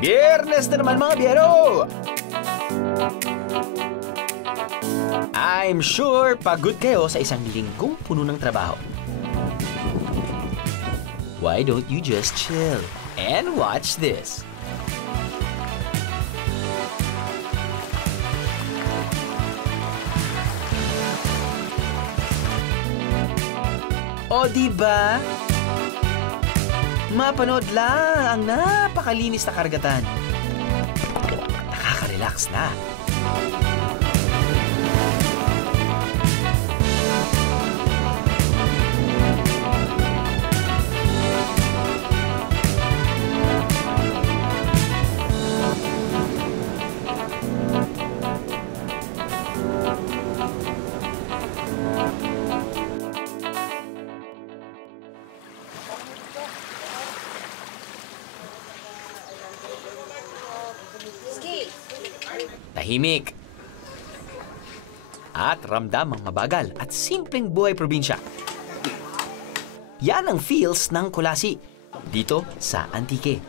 Biyernes na naman mga biyero! I'm sure pagod kayo sa isang linggong puno ng trabaho. Why don't you just chill and watch this? O diba? Mapanood lang ang napakalinis na karagatan. Nakaka-relax na. Tahimik. At ramdam ang mabagal at simpleng buhay probinsya. Yan ang feels ng Kulasi dito sa Antique.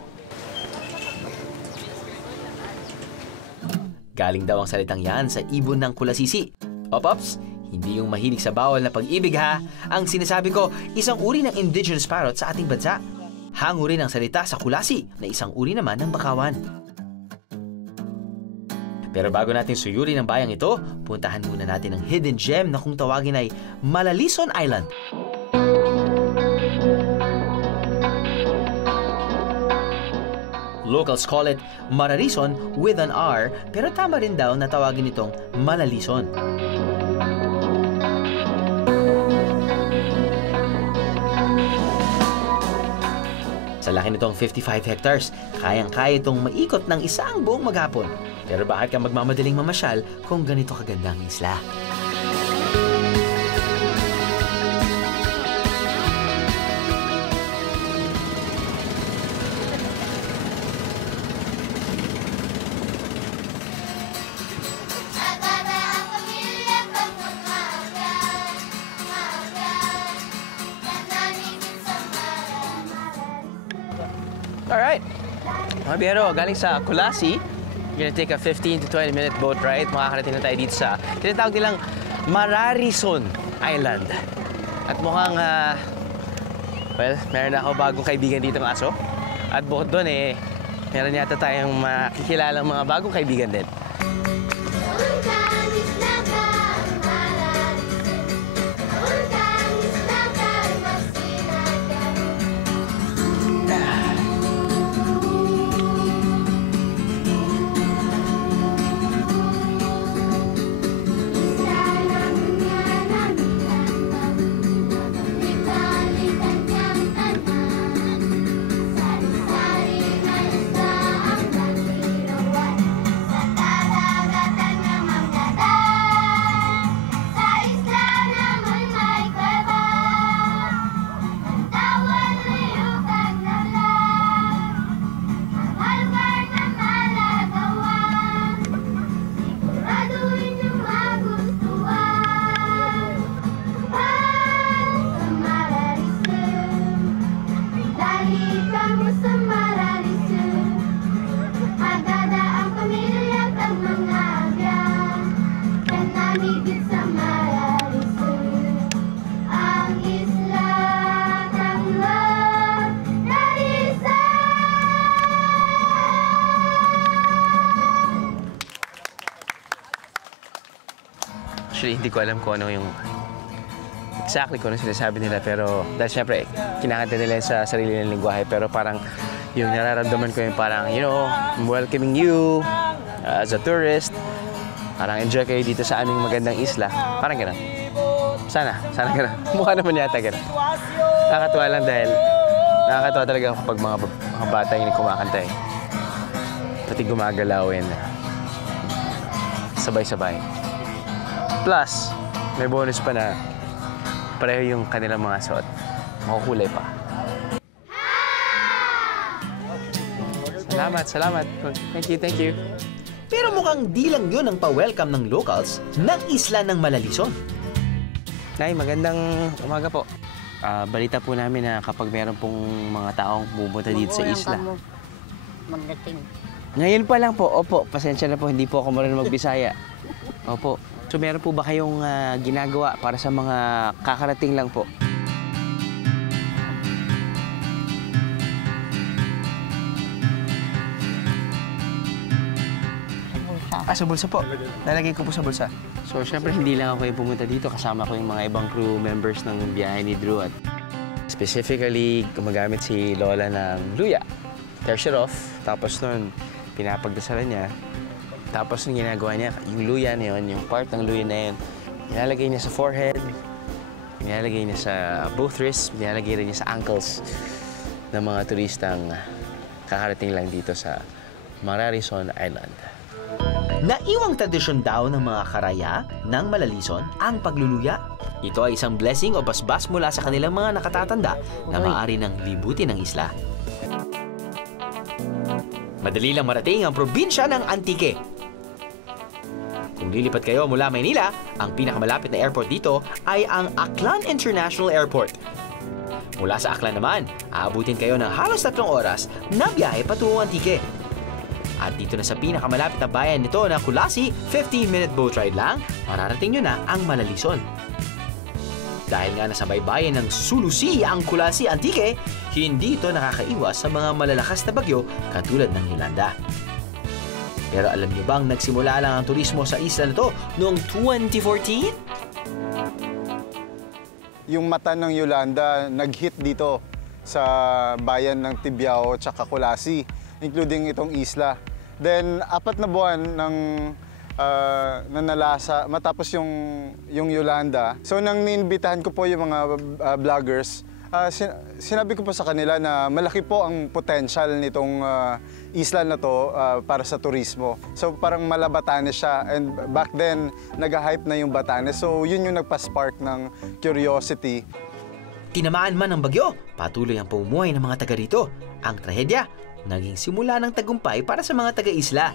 Galing daw ang salitang yan sa ibon ng Kulasisi. Ops, hindi yung mahilig sa bawal na pag-ibig ha. Ang sinasabi ko, isang uri ng indigenous parrot sa ating bansa. Hango rin ang salita sa Kulasi na isang uri naman ng bakawan. Pero bago natin suyuri ng bayang ito, puntahan muna natin ang hidden gem na kung tawagin ay Malalison Island. Locals call it Mararison with an R, pero tama rin daw na tawagin itong Malalison. Sa laki nitong 55 hectares, kayang-kaya itong maikot ng isang buong maghapon. Pero bakit ka magmamadaling mamasyal kung ganito kagandang isla? Alright, mga biyero, galing sa Kulasi. We're gonna take a 15 to 20 minute boat ride. Makakarating na tayo dito sa tinatawag nilang Mararison Island. At mukhang, well, meron na ako bagong kaibigan dito ng aso. At bukod doon meron yata tayong makikilalang mga bagong kaibigan din. Actually, hindi ko alam kung ano yung exactly kung ano sinasabi nila, pero dahil syempre, kinakanta nila sa sarili ng lingwahe, pero parang yung nararamdaman ko yung parang, you know, I'm welcoming you as a tourist. Parang enjoy kayo dito sa aming magandang isla. Parang gano'n. Sana gano'n. Mukha naman yata gano'n. Nakakatuwa lang dahil nakakatuwa talaga kapag mga bata yung kumakanta eh. Pati gumagalawin. Sabay-sabay. Plus, may bonus pa na pareho yung kanilang mga suot. Makukulay pa. Salamat. Thank you. Pero mukhang di lang yun ang pa-welcome ng locals ng isla ng Malalison. Nay, magandang umaga po. Balita po namin na kapag meron pong mga taong pumunta dito sa isla. Magdating. Ngayon pa lang po, opo, pasensya na po, hindi po ako marunong magbisaya. Opo. So meron po ba kayong ginagawa para sa mga kakarating lang po? Sa bulsa po. Lalagay ko po sa bulsa. So, syempre, hindi lang ako yung pumunta dito. Kasama ko yung mga ibang crew members ng biyahe ni Drew. At specifically, gumagamit si Lola ng luya. Tears it off. Tapos nun, pinapagdasalan niya. Tapos nung ginagawa niya, yung luya na yun, yung part ng luya na yun, nilalagay niya sa forehead, nilalagay niya sa both wrists, nilalagay rin niya sa ankles ng mga turistang kakarating lang dito sa Mararison Island. Naiwang tradisyon daw ng mga karaya ng Malalison ang pagluluya. Ito ay isang blessing o basbas mula sa kanilang mga nakatatanda na maaari ng libutin ng isla. Madali lang marating ang probinsya ng Antique. Kung lilipat kayo mula Maynila, ang pinakamalapit na airport dito ay ang Aklan International Airport. Mula sa Aklan naman, aabutin kayo ng halos 3 oras na biyahe patungong Antique. At dito na sa pinakamalapit na bayan nito na Kulasi, 15-minute boat ride lang, mararating nyo na ang Malalison. Dahil nga nasa baybayin ng Sulusi ang Kulasi Antique, hindi ito nakakaiwas sa mga malalakas na bagyo katulad ng Yolanda. Pero alam nyo bang nagsimula lang ang turismo sa isla na to noong 2014? Yung mata ng Yolanda nag-hit dito sa bayan ng Tibiao at Kulasi, including itong isla. Then, 4 na buwan ng nanalasa matapos yung Yolanda. So, nang niinbitahan ko po yung mga vloggers, sinabi ko po sa kanila na malaki po ang potential nitong isla na to para sa turismo. So, parang mala Batanes siya. And back then, nag-hype na yung Batanes. So, yun yung nagpa-spark ng curiosity. Tinamaan man ng bagyo, patuloy ang pamumuhay ng mga taga rito. Ang trahedya, naging simula ng tagumpay para sa mga taga-isla.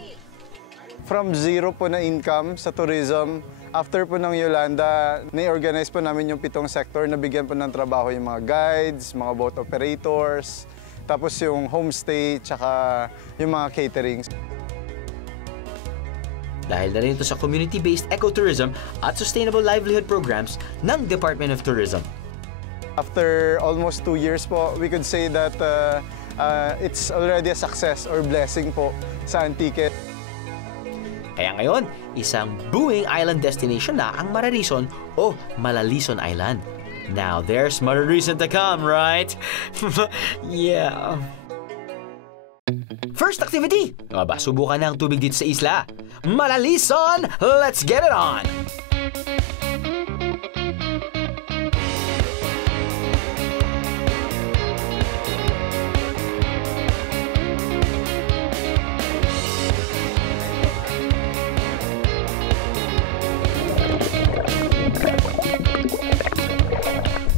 From zero po na income sa tourism, after po ng Yolanda, na-organize po namin yung 7 sector, nabigyan po ng trabaho yung mga guides, mga boat operators, tapos yung homestay, tsaka yung mga caterings. Dahil na rin ito sa community-based ecotourism at sustainable livelihood programs ng Department of Tourism. After almost 2 years po, we could say that it's already a success or blessing po sa Antique. Kaya ngayon, isang booming island destination na ang Mararison o Malalison Island. Now there's more reason to come, right? Yeah. First activity! Nga ba, subukan na ang tubig dito sa isla. Malalison, let's get it on!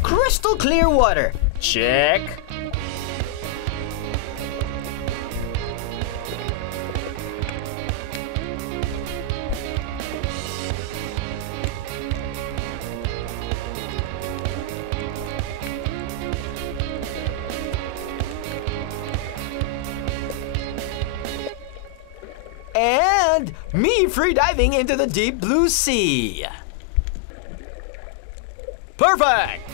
Crystal clear water. Check. And me free diving into the deep blue sea. Perfect!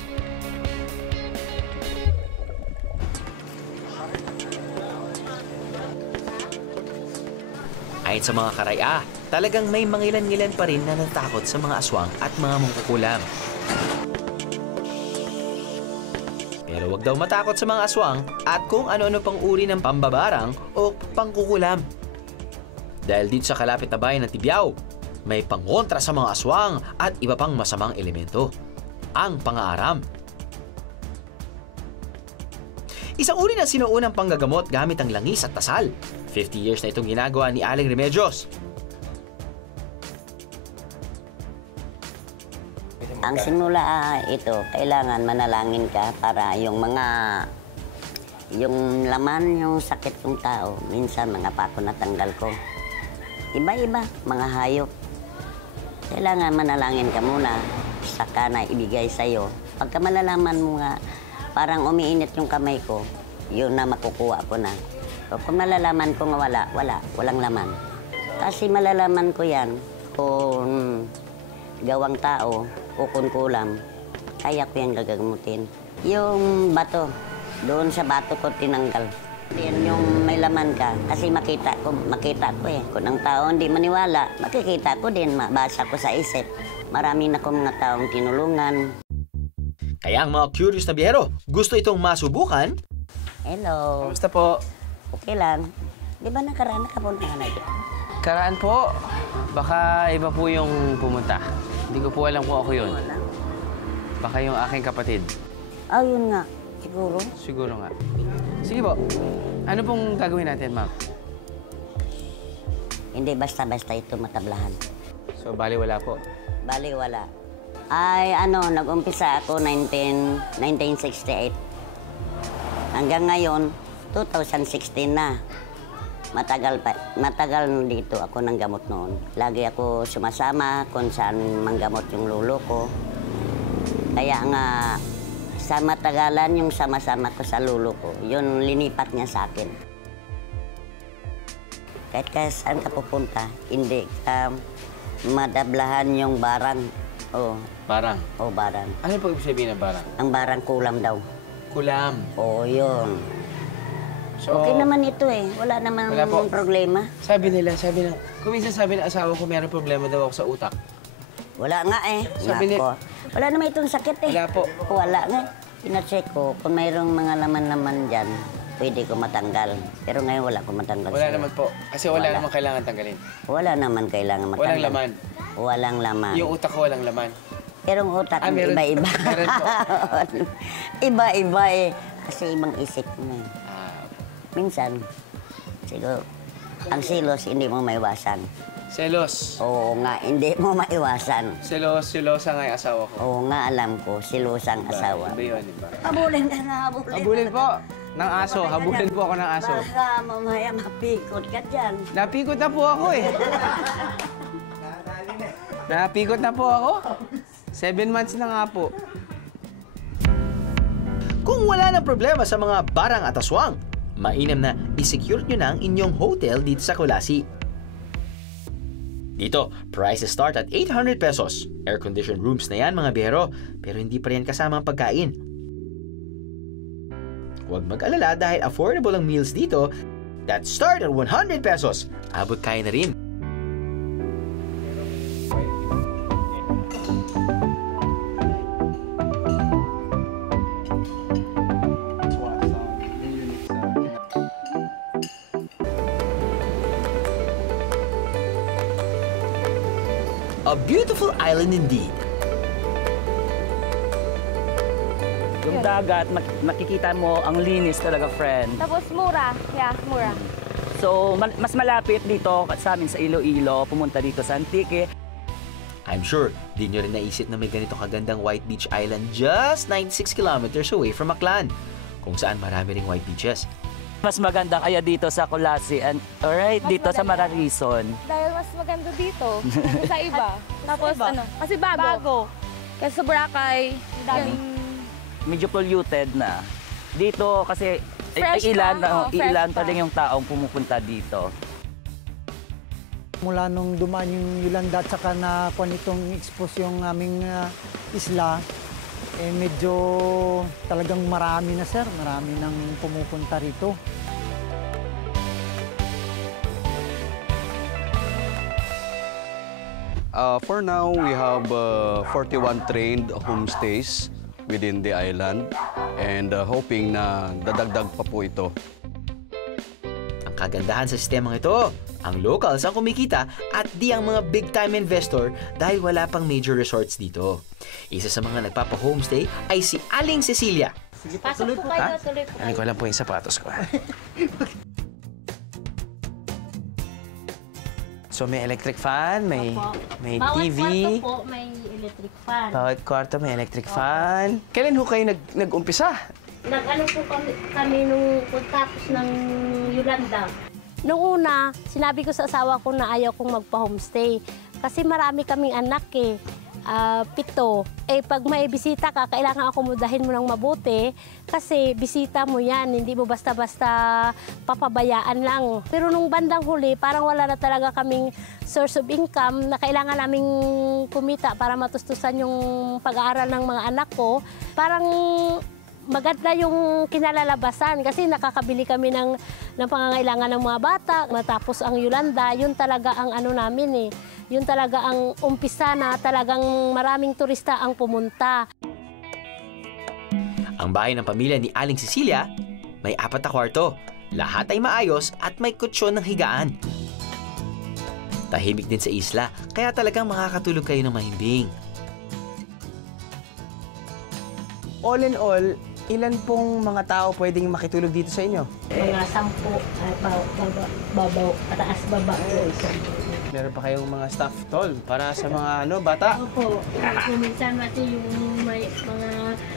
Ayon sa mga karaya, talagang may mangilan-ngilan pa rin na natakot sa mga aswang at mga mangkukulam. Pero wag daw matakot sa mga aswang at kung ano-ano pang uri ng pambabarang o pangkukulam. Dahil dito sa kalapit na bayan ng Tibiao, may pangontra sa mga aswang at iba pang masamang elemento, ang pang-aaram. Isang uri ng sinuunang panggagamot gamit ang langis at tasal. 50 years na itong ginagawa ni Aling Remedios. Ang simula ito, kailangan manalangin ka para yung laman, yung sakit ng tao, minsan mga pako natanggal ko. Iba-iba, mga hayop. Kailangan manalangin ka muna, saka na ibigay sa'yo. Pagka malalaman mo nga, parang umiinit yung kamay ko, yun na makukuha ko na. ko. Kung malalaman ko nga walang laman. Kasi malalaman ko yan kung gawang tao o kung kulam, kaya ko yan gagamutin. Yung bato, doon sa bato ko tinanggal. Yan yung may laman ka, kasi makita ko eh. Kung ang tao hindi maniwala, makikita ko din, mabasa ko sa isip. Marami na akong mga taong tinulungan. Kaya ang mga curious na biyahero, gusto itong masubukan. Hello. Kamusta po? Okay lang. Di ba nakaraan nakapunta ka na dyan? Karaan po. Baka iba po yung pumunta. Hindi ko po alam kung ako yun. Wala. Baka yung aking kapatid. Ah, yun nga. Siguro. Siguro nga. Sige po. Ano pong gagawin natin, ma'am? Hindi basta-basta ito matablahan. So, bali wala po. Bali, wala. Ay, nag-umpisa ako 1968. Hanggang ngayon, 2016 na. Matagal dito ako ng gamot noon. Lagi ako sumasama kung saan manggamot yung lolo ko. Kaya nga, sa matagalan yung sama-sama ko sa lolo ko, yun linipat niya sa akin. Kahit saan ka pupunta, hindi ka madablahan yung barang. Oh, Barang. barang. Ano po ibig sabihin ng barang? Ang barang kulam daw. Kulam. Oo, yun. So, Okay naman ito eh. Wala naman Wala po. problema. sabi ng, kung minsan sabi ng asawa ko, mayroong problema daw ako sa utak. Wala nga eh. Sabi ni- Nako. Wala naman itong sakit eh. Wala po. Wala nga. Pinacheck ko, kung mayroong mga laman-laman dyan, pwede ko matanggal. Pero ngayon wala ko matanggal. Wala sa'yo. naman po. Kasi wala Wala. naman kailangan tanggalin. Wala naman kailangan matanggal. Walang laman. Walang laman. Yung utak ko walang laman. Pero ang utak, Meron- iba-iba. meron po. Iba-iba eh. Kasi ibang isip mo eh. Ah, Minsan, siguro, ang silos hindi mo maiwasan. selos. Oo nga, hindi mo maiwasan. Selosa nga yung asawa ko. Oo nga, alam ko, silusang asawa. Iba yun, iba. Habulin ka na, habulin. Habulin po ng aso. Habulin po ako ng aso. Baka mamaya mapikot ka dyan. Napikot na po ako eh. Napikot na po ako. 7 months na nga po. Kung wala ng problema sa mga barang at aswang, mainam na i-secure nyo na ang inyong hotel dito sa Kulasi. Dito, prices start at 800 pesos. Air-conditioned rooms na yan mga biyahero, pero hindi pa rin kasama ang pagkain. Huwag mag-alala dahil affordable ang meals dito that start at 100 pesos. Abot kaya na rin. A beautiful island indeed. Yung dagat, makikita mo ang linis talaga, friend. Tapos mura. Yeah, mura. So, mas malapit dito sa amin sa Iloilo, pumunta dito sa Antique. I'm sure, di nyo rin naisip na may ganito kagandang White Beach Island just 96 kilometers away from Aklan, kung saan marami ring white beaches. Mas maganda kaya dito sa Kulasi, and alright, Mas dito sa maganda. Mararison. Dahil mas maganda dito kaysa sa iba. Tapos kasi bago. Kasi sa Boracay, daming Medyo polluted na. Dito kasi Fresh ilan pa, ilan fresh pa pa. rin yung taong pumupunta dito. Mula nung dumaan yung Yolanda at saka na kung itong expose yung aming isla, eh medyo talagang marami na sir, marami nang pumupunta rito. For now, we have 41 trained homestays within the island and hoping na dadagdag pa po ito. Ang kagandahan sa sistemang ito, ang locals ang kumikita at di ang mga big-time investor dahil wala pang major resorts dito. Isa sa mga nagpapa-homestay ay si Aling Cecilia. pasok po kayo, tuloy po Ano kayo. ko lang po yung sapatos ko. So may electric fan, may TV. Bawat kwarto po may electric fan. Bawat kwarto may electric fan. Kailan ho kayo nag-umpisa? Nag-ano po kami nung pagtapos ng Yolanda. Noong una, sinabi ko sa asawa ko na ayaw kong magpa-homestay. Kasi marami kaming anak eh. 7. Pag may bisita ka, kailangan akomodahin mo ng mabuti kasi bisita mo yan, hindi mo basta-basta papabayaan lang. Pero nung bandang huli, parang wala na talaga kaming source of income na kailangan naming kumita para matustusan yung pag-aaral ng mga anak ko. Parang maganda yung kinalalabasan kasi nakakabili kami ng pangangailangan ng mga bata. Matapos ang Yolanda, yun talaga ang ano namin Yun talaga ang umpisa na talagang maraming turista ang pumunta. Ang bahay ng pamilya ni Aling Cecilia may 4 na kwarto. Lahat ay maayos at may kutsyon ng higaan. Tahimik din sa isla, kaya talagang makakatulog kayo ng mahimbing. All in all, ilan pong mga tao pwedeng makitulog dito sa inyo? Mga 10, babaw, pataas baba. Meron pa kayong mga staff tol para sa mga bata? Opo, minsan pati yung may mga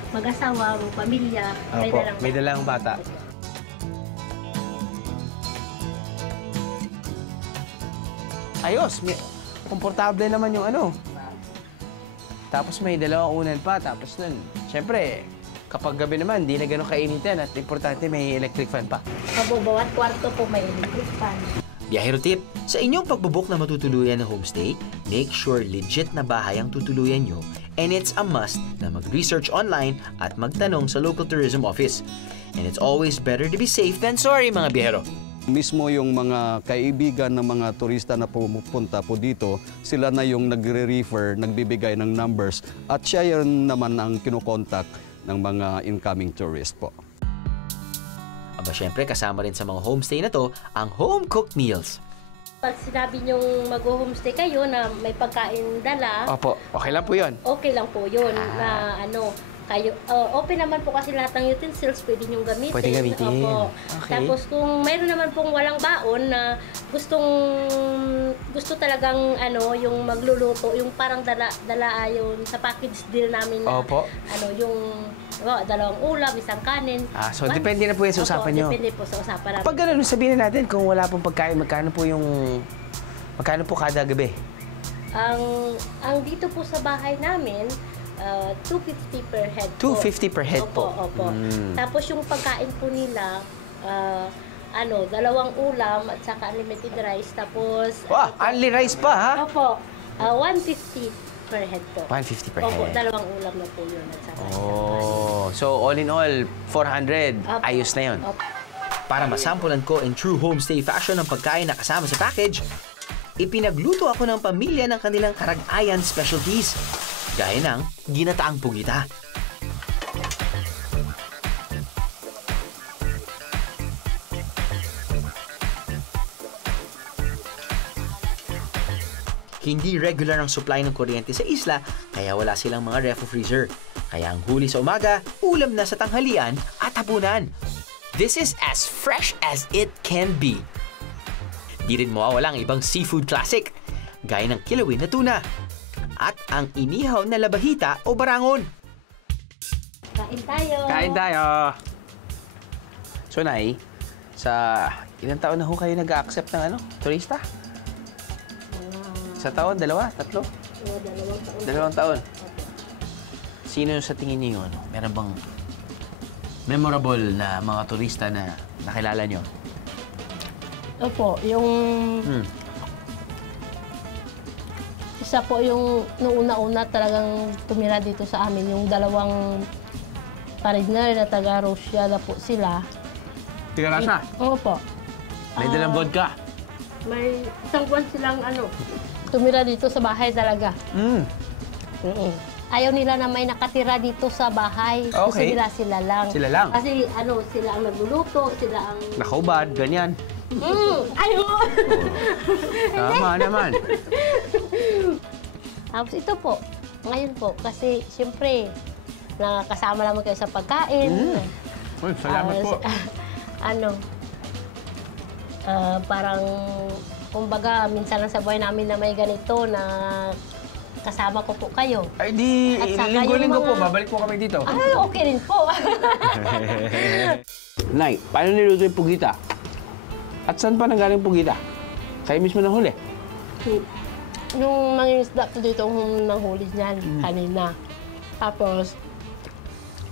mag-asawa, mga pamilya, Opo, may dalang bata. Ayos, komportable naman yung Tapos may 2 unan pa, tapos nun, syempre, kapag gabi naman, di na gano'ng kainitan at importante may electric fan pa. Bawat kwarto po may electric fan. Biyahero tip, sa inyong pagbubuk na matutuluyan ng homestay, make sure legit na bahay ang tutuluyan nyo and it's a must na mag-research online at magtanong sa local tourism office. And it's always better to be safe than sorry, mga biyahero. Mismo yung mga kaibigan ng mga turista na pumupunta po dito, sila na yung nagre-refer, nagbibigay ng numbers at siya yun naman ang kinokontak ng mga incoming tourist po. Aba syempre, kasama rin sa mga homestay na to ang home-cooked meals. Pag sinabi niyong mag-homestay kayo na may pagkain dala, Opo, okay lang po yun. okay lang po yun na kayo, open naman po kasi lahat ng utensils pwede niyong gamitin. Pwede gamitin. Opo. Okay. Tapos kung mayroon naman pong walang baon na gusto talagang yung magluluto, yung parang dala ayon sa package deal namin na Opo. yung 2 ulam, isang kanin. So depende na po yan sa usapan nyo. Depende po sa usapan namin. Pag ganun, sabihin natin kung wala pong pagkain, magkano po kada gabi? Ang dito po sa bahay namin, 250 per head po. 250 per head po? Opo. Tapos yung pagkain po nila, 2 ulam at saka unlimited rice. Tapos... Wow, only rice pa ha? Opo. 150 per head po. 150 per head. Opo, 2 ulam na po yun at saka So all in all, 400. Opo. Ayos na yun. Opo. Para masampulan ko in true homestay fashion ang pagkain na kasama sa package, ipinagluto ako ng pamilya ng kanilang Karagayan specialties, gaya ng ginataang pugita. Hindi regular ang supply ng kuryente sa isla, kaya wala silang mga refo freezer. Kaya ang huli sa umaga, ulam na sa tanghalian at hapunan. This is as fresh as it can be. Di rin mawawala ang ibang seafood classic, gaya ng kilawin na tuna at ang inihaw na labahita o barangon. Kain tayo. Kain tayo! So, Nay, sa ilang taon na ho kayo nag-accept ng turista? Sa taon? 2? 3? 2 taon. Sino sa tingin niyo, meron bang memorable na mga turista na nakilala nyo? Opo, yung... Isa po yung noong una-una talagang tumira dito sa amin, yung 2 foreigner na taga-Russia na po sila. Tiga-Russia? Opo. May dalang vodka? May isang buwan silang tumira dito sa bahay talaga. Ayaw nila na may nakatira dito sa bahay. Gusto Okay. nila sila lang. Sila lang? Kasi sila ang nagluluto, sila ang... Nakaubad, ganyan. Ayaw! Tama naman. Tapos ito po, ngayon po, kasi siyempre, nakakasama naman kayo sa pagkain. Uy, salamat po. Parang, kumbaga, minsan lang sa buhay namin na may ganito na kasama ko po kayo. Ay, di, At saka linggo-linggo yung po, mga- babalik po kami dito. Ay, okay rin po. Nay, paano niluto yung pugita? At saan pa nanggaling pugita? Kayo mismo nang huli? Nung mangingisda ko dito, nanghuli niyan kanina. Tapos,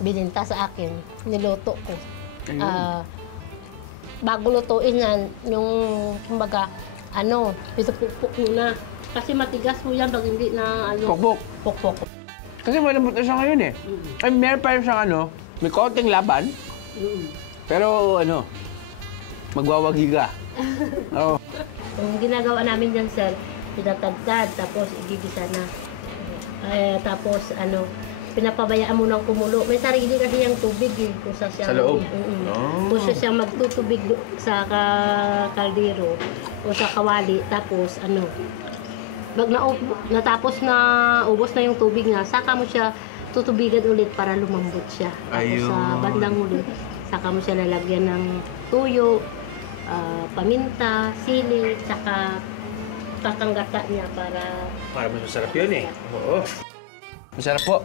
bininta sa akin, niluto ko. Bago lutuin yan, yung, kumbaga, pinupukpok muna. Kasi matigas mo yan pag hindi na, Pukpok. Pukpok. Kasi malambot na siya ngayon eh. Ay, meron pa rin siyang may konting laban. Pero magwawagi ka. Oo. Yung ginagawa namin dyan, sir, pinatagtad, tapos igigisa na. Tapos, pinapabayaan mo ng kumulo. May sarili kasi yung tubig eh, kung sa siya. Sa loob? Kung siya magtutubig sa kaldero o sa kawali, tapos pag natapos na ubos na yung tubig niya, saka mo siya tutubigan ulit para lumambot siya. Tapos sa bandang huli, saka mo siya lalagyan ng tuyo, paminta, sili, saka kakanggata niya para mas masarap yun eh. Oo. Masarap po.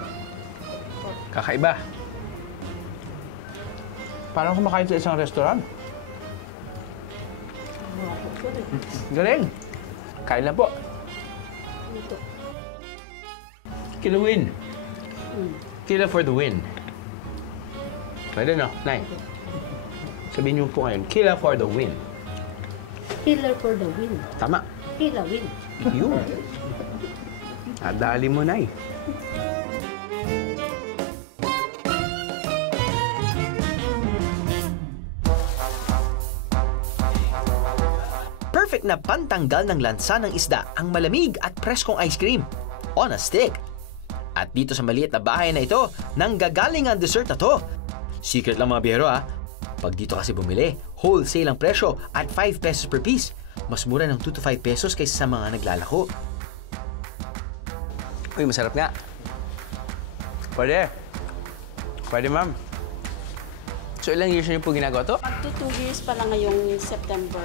Kakaiba. Parang kumakain sa isang restaurant. Galing. Kain na po. Killer win. Killer for the win. Pwede no? Nay. Sabihin niyo po ngayon, killer for the win. Killer for the win. Tama. Killer win. Yun. Adali mo, Nay. Perfect na pantanggal ng lansa ng isda ang malamig at preskong ice cream on a stick. At dito sa maliit na bahay na ito, nanggagaling ang dessert na to. Secret lang mga biyero Pag dito kasi bumili, wholesale ang presyo at 5 pesos per piece. Mas mura ng 2 to 5 pesos kaysa sa mga naglalako. Uy, masarap nga. Pwede. Pwede, ma'am. So, ilang years niyo po ginagawa to? Magto 2 years pa lang ngayong September.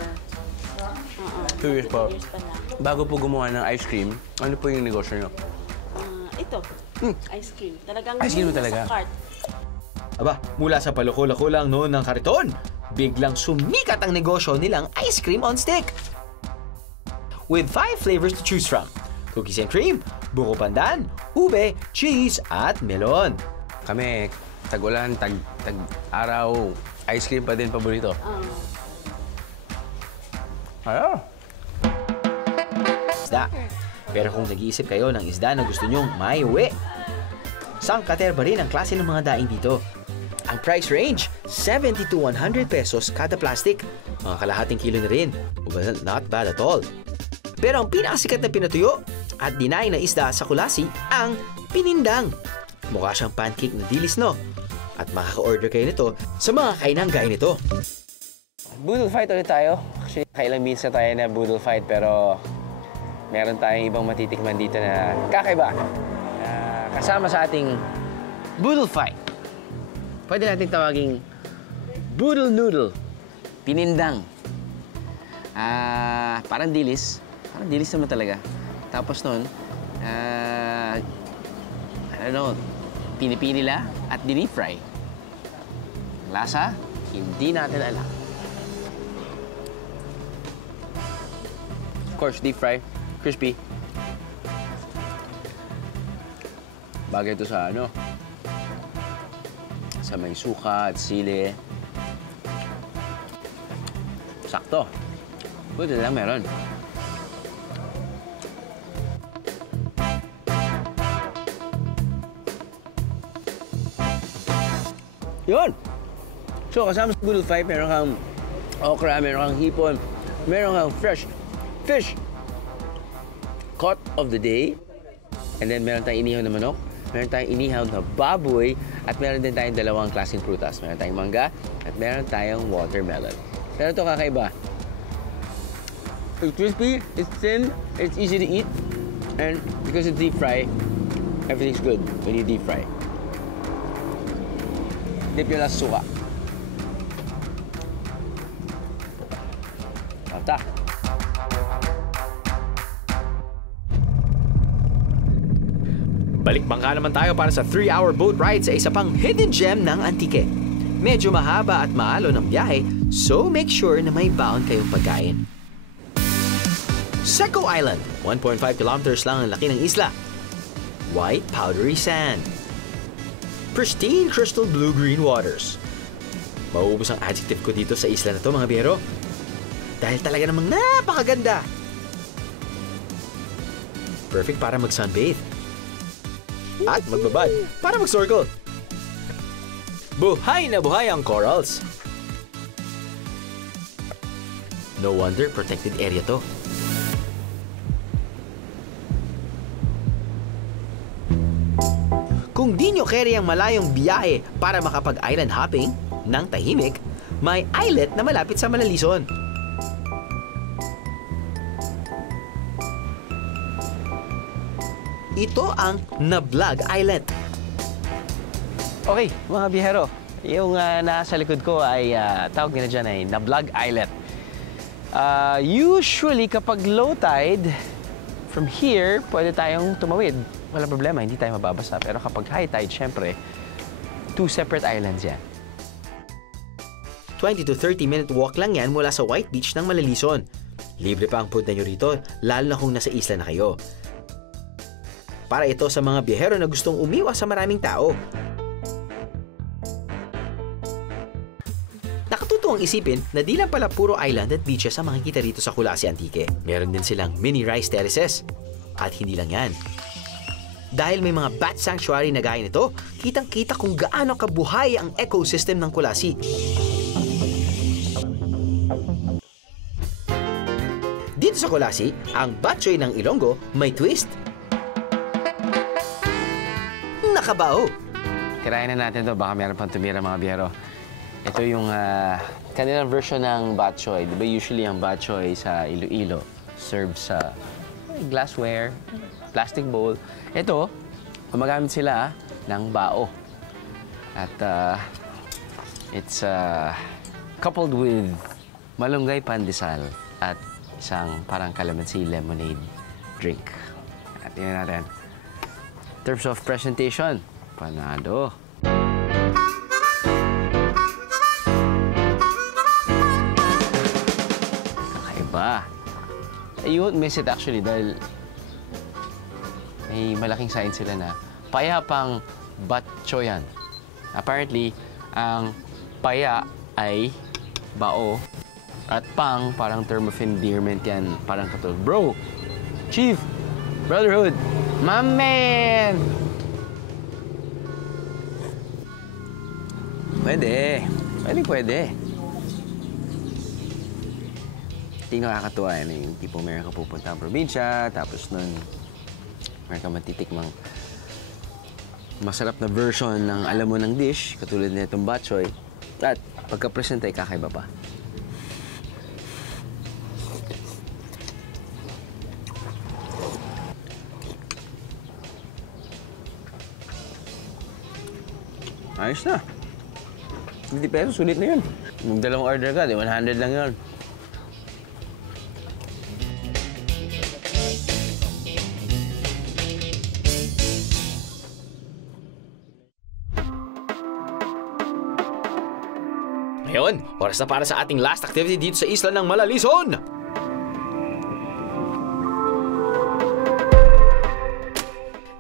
2 years pa. 2 years pa lang. Bago po gumawa ng ice cream, ano po yung negosyo niyo? Ito, ice cream. Talagang Ice cream talaga? sa cart. Aba, mula sa paloko-lako lang noon ng kariton, biglang sumikat ang negosyo nilang ice cream on stick. With 5 flavors to choose from: cookies and cream, buko pandan, ube, cheese, at melon. Kami, tag-ulan, tag-araw, ice cream pa din paborito. Ayaw. Isda. Pero kung nag-iisip kayo ng isda na gusto nyong may uwi, sangkaterba rin ang klase ng mga daing dito. Ang price range, 70 to 100 pesos kada plastic. Mga kalahating kilo na rin. Well, not bad at all. Pero ang pinakasikat na pinatuyo at dinaing na isda sa Kulasi, ang pinindang. Mukha siyang pancake na dilis, no? At makaka-order kayo nito sa mga kainang gaya nito. Boodle fight ulit tayo. Actually, kailang minutes na tayo na boodle fight, pero meron tayong ibang matitikman dito na kakaiba. Kasama sa ating boodle fight. Pwede natin tawaging boodle noodle. Pinindang. Parang dilis. Parang dilis naman talaga. Tapos nun, pinipili nila at deep fry. Lasa, hindi natin alam. Of course, deep fry, crispy. Bagay ito sa sa may suka at sili. Sakto. Buti lang meron. Yun! So, kasama sa boodle fight, meron kang okra, meron kang hipon, meron kang fresh fish caught of the day, and then meron tayong inihaw na manok, meron tayong inihaw na baboy, at meron din tayong dalawang klaseng prutas. Meron tayong mangga, at meron tayong watermelon. Pero ito kakaiba. It's crispy, it's thin, it's easy to eat, and because it's deep fry, everything's good when you deep fry. Dip yun lang sa suka. Mata. Balik bangka naman tayo para sa 3-hour boat ride sa isa pang hidden gem ng Antique. Medyo mahaba at maalon ang biyahe, so make sure na may baon kayong pagkain. Seco Island, 1.5 kilometers lang ang laki ng isla. White powdery sand. Pristine crystal blue-green waters. Mauubos ang adjective ko dito sa isla na to, mga biyero. Dahil talaga namang napakaganda. Perfect para mag-sunbathe. At magbabad para mag-snorkel. Buhay na buhay ang corals. No wonder protected area to. Kung di nyo carry ang malayong biyahe para makapag-island hopping ng tahimik, may islet na malapit sa Malalison. Ito ang Nablag Islet. Okay, mga biyahero, yung nasa likod ko ay tawag nila dyan ay Nablag Islet. Usually, kapag low tide, from here, pwede tayong tumawid. Walang problema, hindi tayo mababasa. Pero kapag high tide, syempre, 2 separate islands yan. 20 to 30-minute walk lang yan mula sa White Beach ng Malalison. Libre pa ang punta nyo rito, lalo na kung nasa isla na kayo. Para ito sa mga biyahero na gustong umiwas sa maraming tao. Nakatutuwang isipin na di lang pala puro island at beaches ang makikita rito sa Kulasi Antique. Meron din silang mini rice terraces. At hindi lang yan. Dahil may mga bat sanctuary na gaya nito, kitang-kita kung gaano kabuhay ang ecosystem ng Kulasi. Dito sa Kulasi, ang batchoy ng Ilonggo may twist. Nakabao. Kirain na natin to, baka meron pang tumira mga biyahero. Ito yung kanilang version ng bok choy. Di ba usually ang bok choy sa Iloilo served sa glassware, plastic bowl. Ito, gumagamit sila ng bao. At it's coupled with malunggay pandesal at isang parang calamansi lemonade drink. At tingnan natin. In terms of presentation, panado. Kakaiba. You won't miss it actually dahil may malaking sign sila na payapang batchoyan. Apparently, ang paya ay bao at pang parang term of endearment yan. Parang katulad, bro, chief, brotherhood, my man! Pwede. Pwede. Tingnan nakakatuwa yan. Yung tipong meron ka pupunta ang probinsya, tapos nun, meron ka matitikmang masarap na version ng alam mo ng dish, katulad na itong bok choy, at pagka-present ay kakaiba pa. Ayos na. 50 pesos, sulit na yun. Magdalawang order ka, 100 lang yun. Ngayon, oras na para sa ating last activity dito sa isla ng Malalison!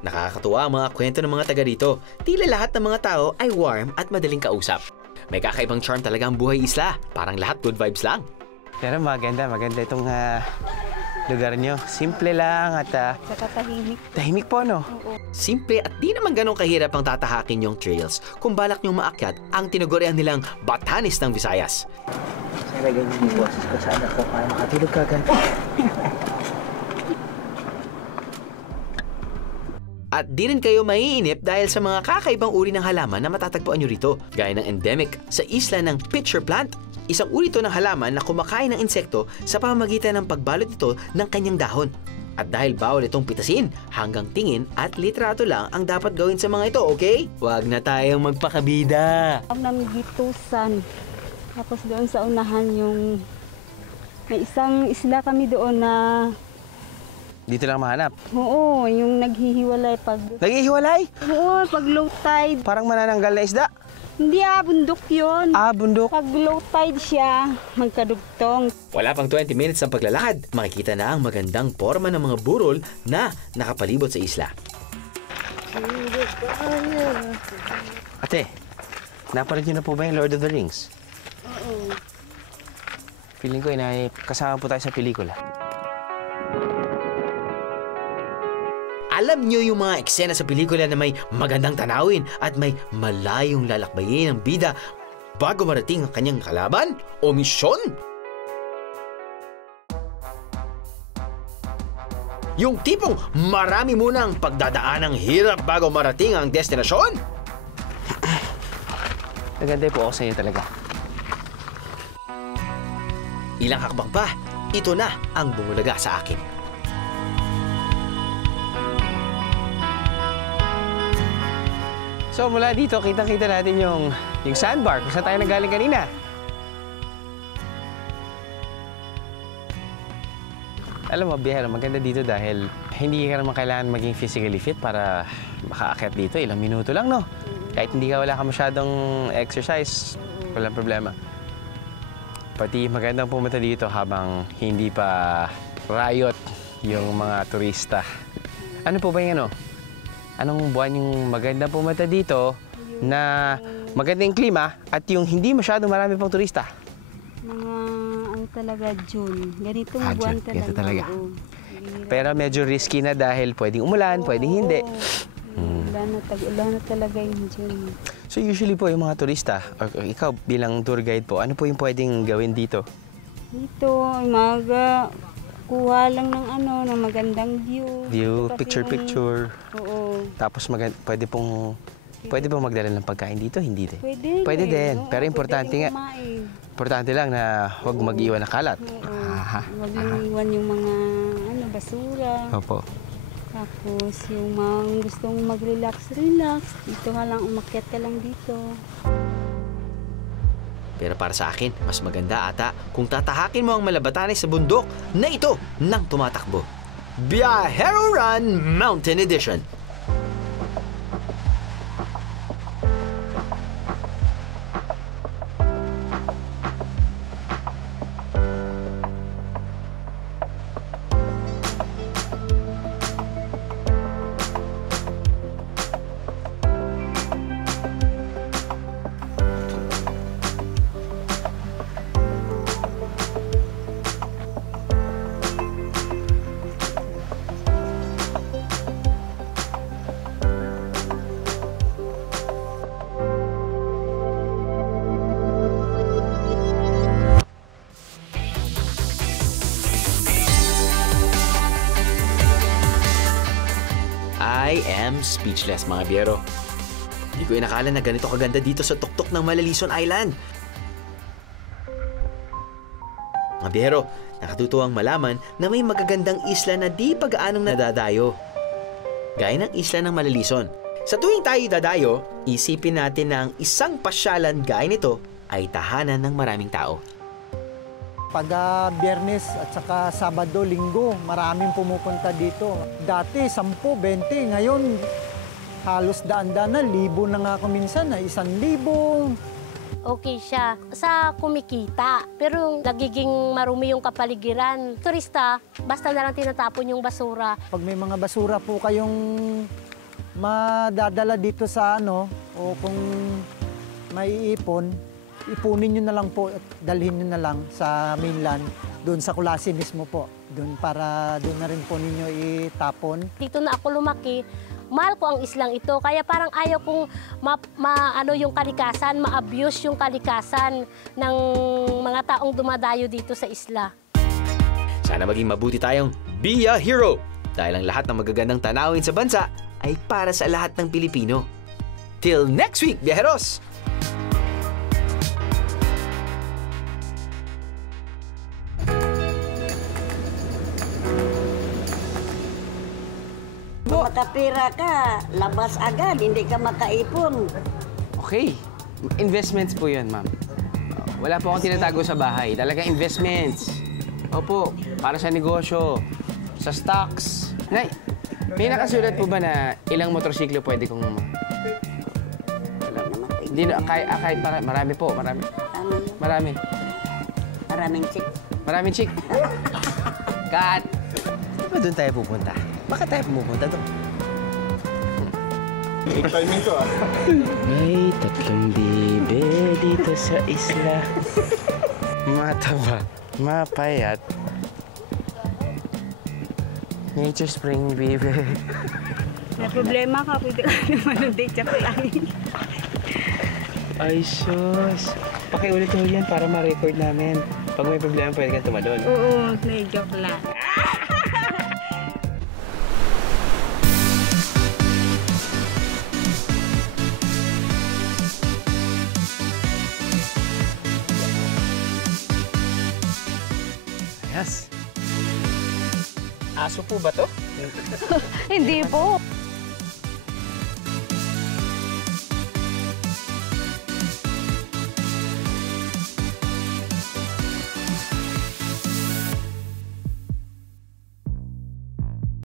Nakakatuwa ang mga kwento ng mga taga rito. Tila lahat ng mga tao ay warm at madaling kausap. May kakaibang charm talaga ang buhay isla. Parang lahat good vibes lang. Pero maganda itong lugar nyo. Simple lang at Saka tahimik. tahimik po, no? Oo. Simple at di naman ganong kahirap ang tatahakin yung trails kung balak nyong maakyat ang tinugurian nilang Batanes ng Visayas. Sana ganyan yung boses ko sa anak ko kaya makatulog ka agad. At di rin kayo maiinip dahil sa mga kakaibang uri ng halaman na matatagpuan nyo rito, gaya ng endemic sa isla ng pitcher plant. Isang uri ito ng halaman na kumakain ng insekto sa pamamagitan ng pagbalot ito ng kanyang dahon. At dahil bawal itong pitasin, hanggang tingin at litrato lang ang dapat gawin sa mga ito, okay? Huwag na tayong magpakabida. Ang namigitusan. Tapos doon sa unahan yung... May isang isla kami doon na Dito lang mahanap. Oo, yung naghihiwalay pag... Naghihiwalay? Oo, pag low tide. Parang manananggal na isda. Hindi bundok yun. Bundok. Pag low tide siya, magkadugtong. Wala pang 20 minutes ng paglalakad, makikita na ang magandang forma ng mga burol na nakapalibot sa isla. Ate, napanood niyo na po ba yung Lord of the Rings? Oo. Feeling ko, kasama po tayo sa pelikula. Alam nyo yung mga eksena sa pelikula na may magandang tanawin at may malayong lalakbayin ng bida bago marating ang kanyang kalaban o misyon? Yung tipong marami muna ang pagdadaan ng hirap bago marating ang destinasyon? Naganda po ako sa inyo talaga. Ilang hakbang pa, ito na ang bumulaga sa akin. So mula dito, kitang-kita natin yung sandbar kung saan tayo nanggaling kanina. Alam mo, bihero, maganda dito dahil hindi ka naman kailangan maging physically fit para makaakyat dito. Ilang minuto lang, no? Kahit wala ka masyadong exercise, walang problema. Pati magandang pumunta dito habang hindi pa riot yung mga turista. Ano po ba yung ano? Anong buwan yung magandang pumunta dito na magandang klima at yung hindi masyadong marami pang turista? Mga talaga June. Ganitong buwan June. Ganito talaga. Oo. Pero medyo risky na dahil pwedeng umulan, pwedeng hindi. Ulan na talaga yung June. So usually po yung mga turista, or ikaw bilang tour guide po, ano po yung pwedeng gawin dito? Dito, kuha lang ng magandang view. View, Tapos picture. Oo. Tapos pwede pong magdala ng pagkain dito, hindi din? Pwede din. Oo, Pero importante nga, importante lang na huwag mag-iwan ng kalat. Huwag lang iwan yung mga basura. Opo. Tapos yung mga gustong mag-relax, dito ka lang, umakyat ka lang dito. Pero para sa akin, mas maganda ata kung tatahakin mo ang Malabatanes sa bundok na ito nang tumatakbo. Biyahero Run Mountain Edition. I am speechless, mga biyero. Hindi ko inakala na ganito kaganda dito sa tuktok ng Malalison Island. Mga biyero, nakatutuwang malaman na may magagandang isla na di pag-aanong nadadayo. Gaya ng isla ng Malalison. Sa tuwing tayo dadayo, isipin natin na ang isang pasyalan gaya nito ay tahanan ng maraming tao. Pag Biyernes at saka Sabado, Linggo, maraming pumupunta dito. Dati 10, 20, ngayon halos daan-daan na, 1,000 na nga ako minsan, 1,000. Okay siya sa kumikita, pero nagiging marumi yung kapaligiran. Turista, basta na lang tinatapon yung basura. Pag may mga basura po kayong madadala dito sa o kung may ipon, ipunin nyo na lang po at dalhin nyo na lang sa mainland, doon sa Kulasi mismo po. Doon na rin po ninyo itapon. Dito na ako lumaki, mahal ko ang islang ito. Kaya parang ayaw kong yung kalikasan, ma-abuse yung kalikasan ng mga taong dumadayo dito sa isla. Sana maging mabuti tayong Be a Hero! Dahil ang lahat ng magagandang tanawin sa bansa ay para sa lahat ng Pilipino. Till next week, biyaheros! Kung makapira ka, labas agad, hindi ka makaipon. Okay. Investments po yun, ma'am. Wala po akong tinatago sa bahay. Talagang investments. Opo, para sa negosyo. Sa stocks. Nay, may nakasulat po ba na ilang motorsiklo pwede kong... Wala naman po. Hindi na, kahit marami po, marami. Marami. Maraming chick. Maraming chick. Kat! Di ba doon tayo pupunta? Bakit tayo pupunta doon? Timing ko ah. May tatlong bibe dito sa isla. Mataba, mapayat. Nature Spring Bibe. May problema ka, pwede ka naman ng date siya lang. Ay, sus. Pakiulit mo yan para ma-record namin. Pag may problema, pwede kang tumalon. Oo, na-joke lang. Yes. Aso po ba to? Hindi po.